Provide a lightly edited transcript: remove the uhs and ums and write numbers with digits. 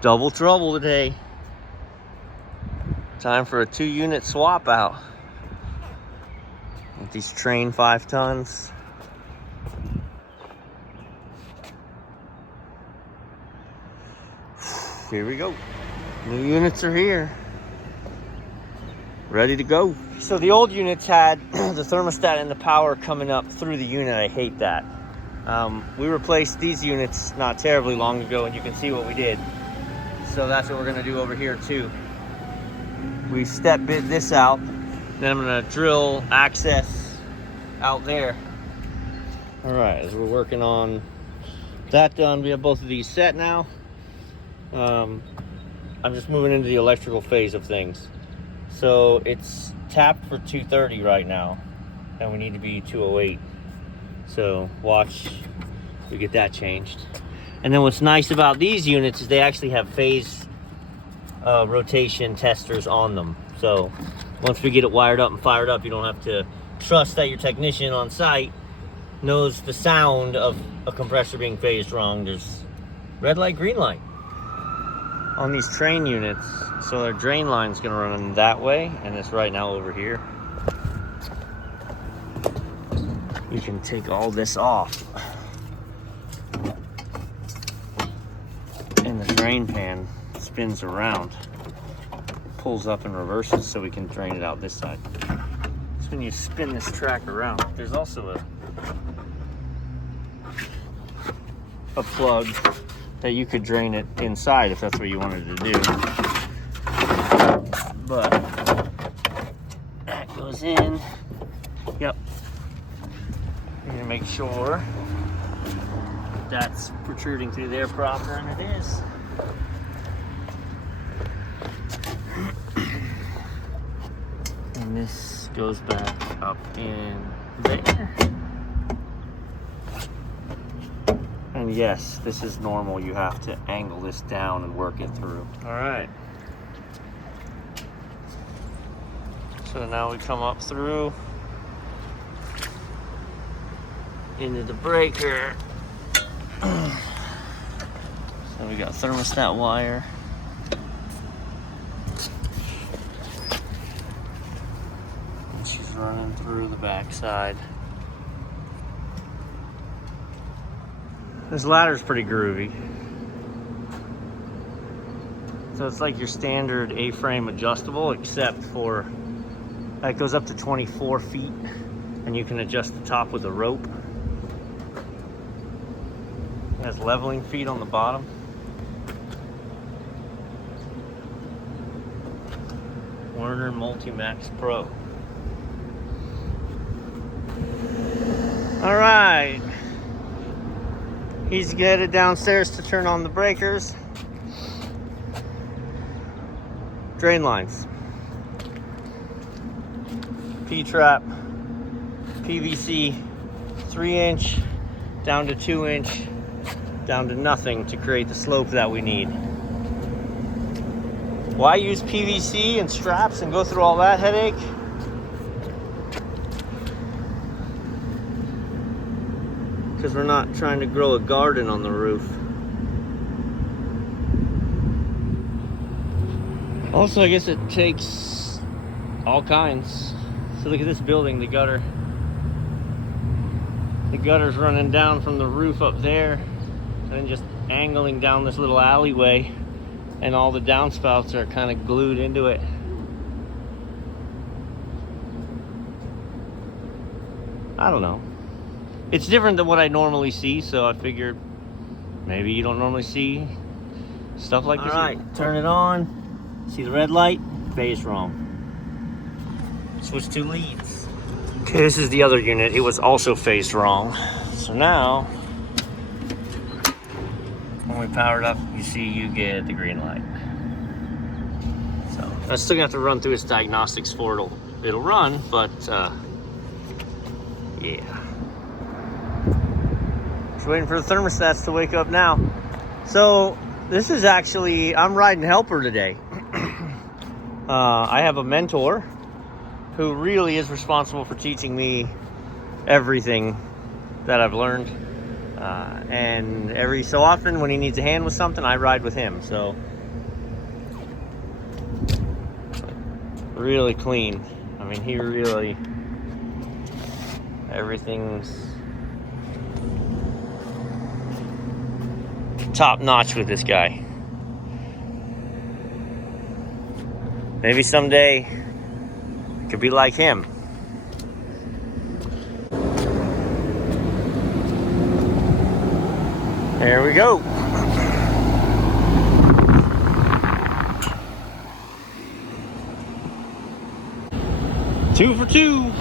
Double trouble today. Time for a 2-unit swap out with these Trane 5 tons. Here we go. New units are here. Ready to go. So the old units had the thermostat and the power coming up through the unit. I hate that. We replaced these units not terribly long ago, and you can see what we did. So that's what we're gonna do over here too. We step bit this out, then I'm gonna drill access out there. All right, as we're working on that done, we have both of these set now. I'm just moving into the electrical phase of things. So it's tapped for 230 right now, and we need to be 208. So watch, we get that changed. And then what's nice about these units is they actually have phase rotation testers on them. So once we get it wired up and fired up, you don't have to trust that your technician on site knows the sound of a compressor being phased wrong. There's red light, green light on these Trane units. So their drain line's gonna run that way, and it's right now over here. You can take all this off, and the drain pan spins around, pulls up and reverses so we can drain it out this side. So when you spin this track around, there's also a plug that you could drain it inside if that's what you wanted to do. But that goes in. Yep. You're gonna make sure that's protruding through there proper, and it is. And this goes back up in there. And yes, this is normal. You have to angle this down and work it through. All right. So now we come up through into the breaker. So we got thermostat wire. And she's running through the backside. This ladder's pretty groovy. So it's like your standard A-frame adjustable, except for that goes up to 24 feet, and you can adjust the top with a rope. It has leveling feet on the bottom. Werner Multimax Pro. All right. He's headed downstairs to turn on the breakers. Drain lines. P-trap, PVC, 3-inch down to 2-inch, down to nothing to create the slope that we need. Why use PVC and straps and go through all that headache? Because we're not trying to grow a garden on the roof. Also, I guess it takes all kinds. So look at this building, the gutter. The gutter's running down from the roof up there, and then just angling down this little alleyway, and all the downspouts are kind of glued into it. I don't know. It's different than what I normally see, so I figured maybe you don't normally see stuff like this. All right, turn it on. See the red light? Phase wrong. Switch to leads. Okay, this is the other unit. It was also phased wrong. So now, when we power it up, you see you get the green light. So I'm still gonna have to run through its diagnostics for it. It'll run, but yeah. Just waiting for the thermostats to wake up now. So this is actually, I'm riding helper today. I have a mentor who really is responsible for teaching me everything that I've learned. And every so often when he needs a hand with something, I ride with him. So really clean. I mean, he really, everything's top notch with this guy. Maybe someday it could be like him. There we go. 2 for 2.